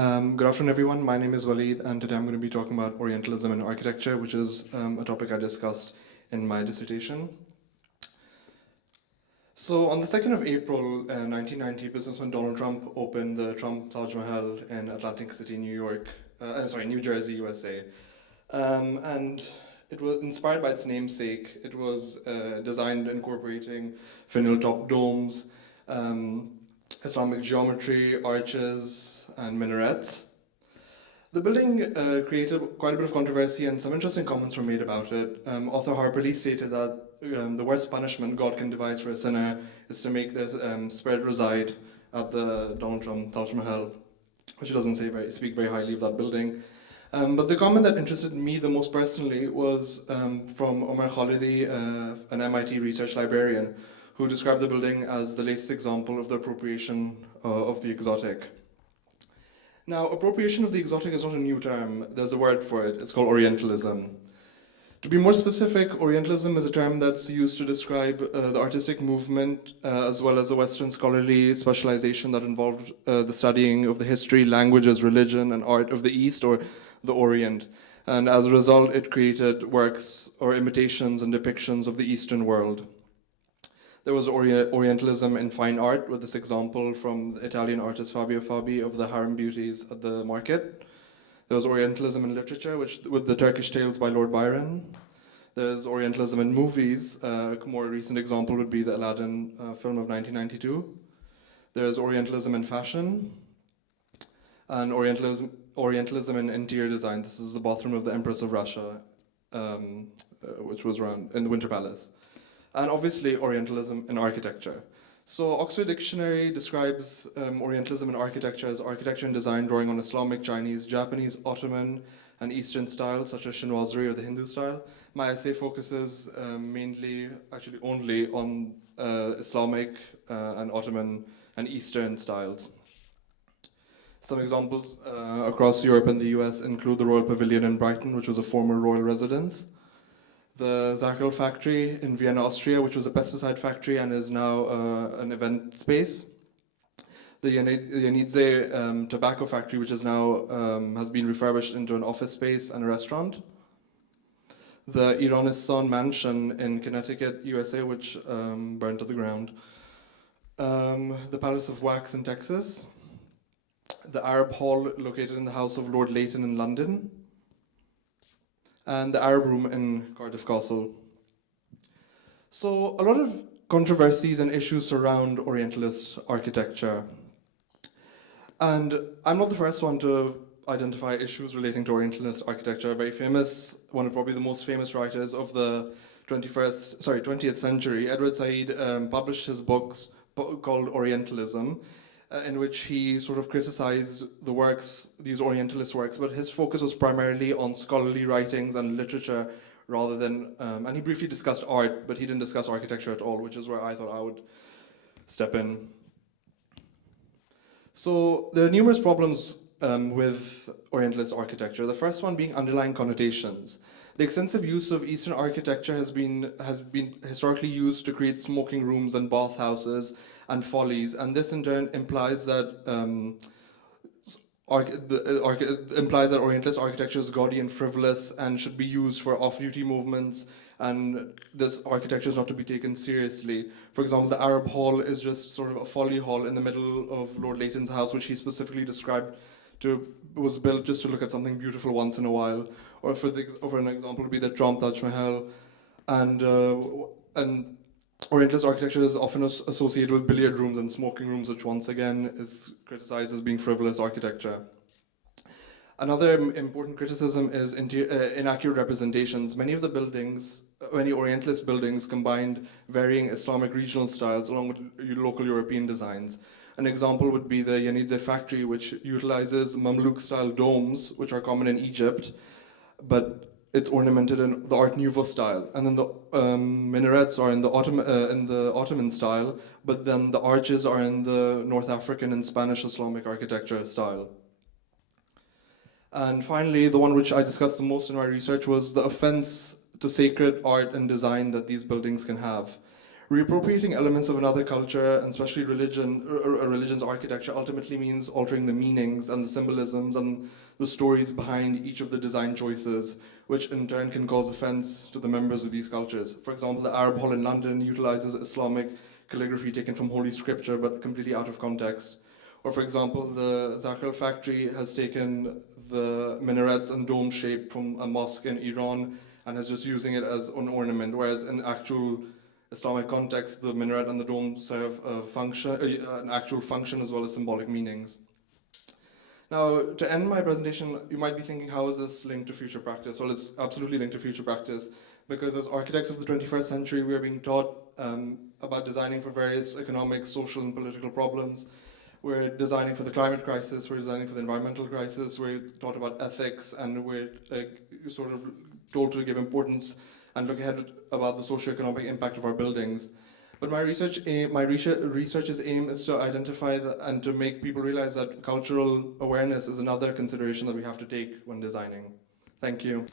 Good afternoon, everyone. My name is Waleed, and today I'm going to be talking about Orientalism in architecture, which is a topic I discussed in my dissertation. So, on the 2nd of April, 1990, businessman Donald Trump opened the Trump Taj Mahal in Atlantic City, New Jersey, USA. And it was inspired by its namesake. It was designed incorporating finial-top domes, Islamic geometry, arches, and minarets. The building created quite a bit of controversy, and some interesting comments were made about it. Author Harper Lee stated that the worst punishment God can devise for a sinner is to make their spirit reside at the Donald Trump Taj Mahal, which doesn't speak very highly of that building. But the comment that interested me the most personally was from Omar Khalidi, an MIT research librarian, who described the building as the latest example of the appropriation of the exotic. Now, appropriation of the exotic is not a new term. There's a word for it. It's called Orientalism. To be more specific, Orientalism is a term that's used to describe the artistic movement as well as a Western scholarly specialization that involved the studying of the history, languages, religion, and art of the East or the Orient. And as a result, it created works or imitations and depictions of the Eastern world. There was Orientalism in fine art, with this example from the Italian artist Fabio Fabi of the Harem Beauties at the Market. There was Orientalism in literature, with the Turkish Tales by Lord Byron. There's Orientalism in movies. A more recent example would be the Aladdin film of 1992. There's Orientalism in fashion, and Orientalism in interior design. This is the bathroom of the Empress of Russia, which was around in the Winter Palace. And obviously Orientalism in architecture. So Oxford Dictionary describes Orientalism in architecture as architecture and design drawing on Islamic, Chinese, Japanese, Ottoman, and Eastern styles, such as chinoiserie or the Hindu style. My essay focuses only on Islamic and Ottoman and Eastern styles. Some examples across Europe and the US include the Royal Pavilion in Brighton, which was a former royal residence. The Zackel factory in Vienna, Austria, which was a pesticide factory and is now an event space. The Yanidze tobacco factory, which is now has been refurbished into an office space and a restaurant. The Iranistan mansion in Connecticut, USA, which burned to the ground. The Palace of Wax in Texas. The Arab Hall located in the house of Lord Leighton in London. And the Arab Room in Cardiff Castle. So a lot of controversies and issues surround Orientalist architecture. And I'm not the first one to identify issues relating to Orientalist architecture. Very famous, one of probably the most famous writers of the 20th century, Edward Said, published his books called Orientalism, in which he sort of criticized the works, these Orientalist works, but his focus was primarily on scholarly writings and literature rather than, and he briefly discussed art, but he didn't discuss architecture at all, which is where I thought I would step in. So there are numerous problems with Orientalist architecture. The first one being underlying connotations. The extensive use of Eastern architecture has been historically used to create smoking rooms and bathhouses and follies, and this in turn implies that Orientalist architecture is gaudy and frivolous and should be used for off-duty movements, and this architecture is not to be taken seriously. For example, the Arab Hall is just sort of a folly hall in the middle of Lord Leighton's house, which he specifically described was built just to look at something beautiful once in a while. Or for an example would be the Trump Taj Mahal, and Orientalist architecture is often associated with billiard rooms and smoking rooms, which once again is criticized as being frivolous architecture. Another important criticism is inaccurate representations. Many Orientalist buildings combined varying Islamic regional styles along with local European designs. An example would be the Yanidze factory, which utilizes Mamluk-style domes, which are common in Egypt, but it's ornamented in the Art Nouveau style. And then the minarets are in the Ottoman style, but then the arches are in the North African and Spanish Islamic architecture style. And finally, the one which I discussed the most in my research was the offense to sacred art and design that these buildings can have. Reappropriating elements of another culture, and especially religion, or a religion's architecture, ultimately means altering the meanings and the symbolisms and the stories behind each of the design choices, which in turn can cause offense to the members of these cultures. For example, the Arab Hall in London utilizes Islamic calligraphy taken from Holy Scripture, but completely out of context. Or for example, the Zakhel factory has taken the minarets and dome shape from a mosque in Iran and is just using it as an ornament, whereas in actual Islamic context, the minaret and the dome serve a function, an actual function as well as symbolic meanings. Now, to end my presentation, you might be thinking, how is this linked to future practice? Well, it's absolutely linked to future practice, because as architects of the 21st century, we are being taught about designing for various economic, social, and political problems. We're designing for the climate crisis, we're designing for the environmental crisis, we're taught about ethics, and we're sort of told to give importance and look ahead about the socio-economic impact of our buildings. But my research's aim is to identify and to make people realize that cultural awareness is another consideration that we have to take when designing. Thank you.